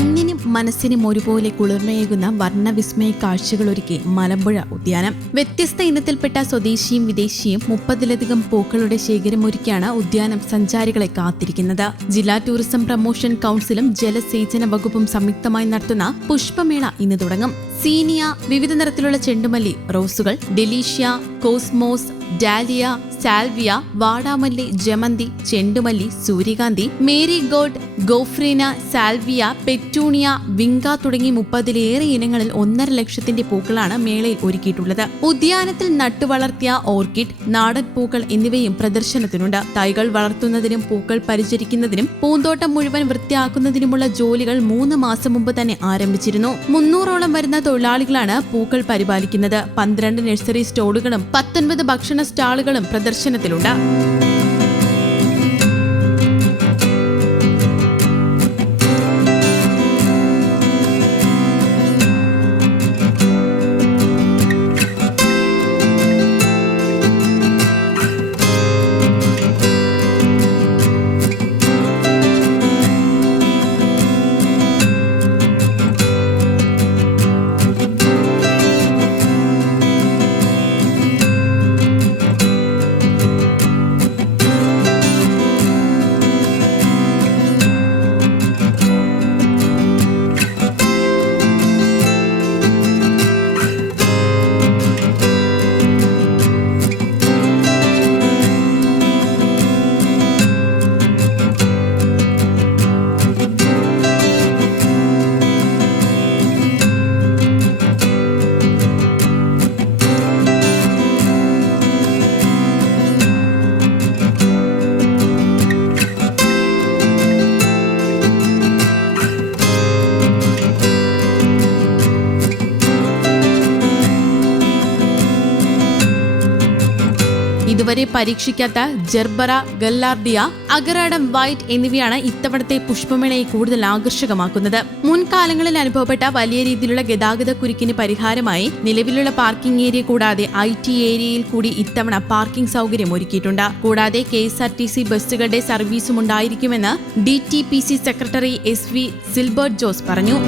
കണ്ണിനും മനസ്സിനും ഒരുപോലെ കുളിർമയേകുന്ന വർണവിസ്മയ കാഴ്ചകളൊരുക്കി മലമ്പുഴ ഉദ്യാനം. വ്യത്യസ്ത ഇനത്തിൽപ്പെട്ട സ്വദേശിയും വിദേശിയും മുപ്പതിലധികം പൂക്കളുടെ ശേഖരമൊരുക്കിയാണ് ഉദ്യാനം സഞ്ചാരികളെ കാത്തിരിക്കുന്നത്. ജില്ലാ ടൂറിസം പ്രൊമോഷൻ കൗൺസിലും ജലസേചന വകുപ്പും സംയുക്തമായി നടത്തുന്ന പുഷ്പമേള ഇന്ന് തുടങ്ങും. സീനിയ വിവിധ നിറത്തിലുള്ള ചെണ്ടുമല്ലി റോസുകൾ ഡെലീഷ്യ കോസ്മോസ് ഡാലിയ സാൽവിയ വാടാമല്ലി ജമന്തി ചെണ്ടുമല്ലി സൂര്യകാന്തി marigold gomphrena salvia petunia vinca തുടങ്ങി മുപ്പതിലേറെ ഇനങ്ങളിൽ ഒന്നര ലക്ഷത്തിന്റെ പൂക്കളാണ് മേളയിൽ ഒരുക്കിയിട്ടുള്ളത്. ഉദ്യാനത്തിൽ നട്ടുവളർത്തിയ ഓർക്കിഡ് നാടൻ പൂക്കൾ എന്നിവയും പ്രദർശനത്തിനുണ്ട്. തൈകൾ വളർത്തുന്നതിനും പൂക്കൾ പരിചരിക്കുന്നതിനും പൂന്തോട്ടം മുഴുവൻ വൃത്തിയാക്കുന്നതിനുമുള്ള ജോലികൾ മൂന്ന് മാസം മുമ്പ് തന്നെ ആരംഭിച്ചിരുന്നു. മുന്നൂറോളം വരുന്ന തൊഴിലാളികളാണ് പൂക്കൾ പരിപാലിക്കുന്നത്. പന്ത്രണ്ട് നഴ്സറി സ്റ്റോളുകളും പത്തൊൻപത് ഭക്ഷണ സ്റ്റാളുകളും പ്രദർശനത്തിലുണ്ട്. ഇതുവരെ പരീക്ഷിക്കാത്ത ജെർബറ ഗല്ലാർഡിയ അഗറാഡം വൈറ്റ് എന്നിവയാണ് ഇത്തവണത്തെ പുഷ്പമേളയെ കൂടുതൽ ആകർഷകമാക്കുന്നത്. മുൻകാലങ്ങളിൽ അനുഭവപ്പെട്ട വലിയ രീതിയിലുള്ള ഗതാഗത കുരുക്കിന് പരിഹാരമായി നിലവിലുള്ള പാർക്കിംഗ് ഏരിയ കൂടാതെ ഐ ടി ഏരിയയിൽ കൂടി ഇത്തവണ പാർക്കിംഗ് സൗകര്യം ഒരുക്കിയിട്ടുണ്ട്. കൂടാതെ K S R T C ബസ്സുകളുടെ സർവീസും ഉണ്ടായിരിക്കുമെന്ന് D T P C secretary S V Silbert Jose പറഞ്ഞു.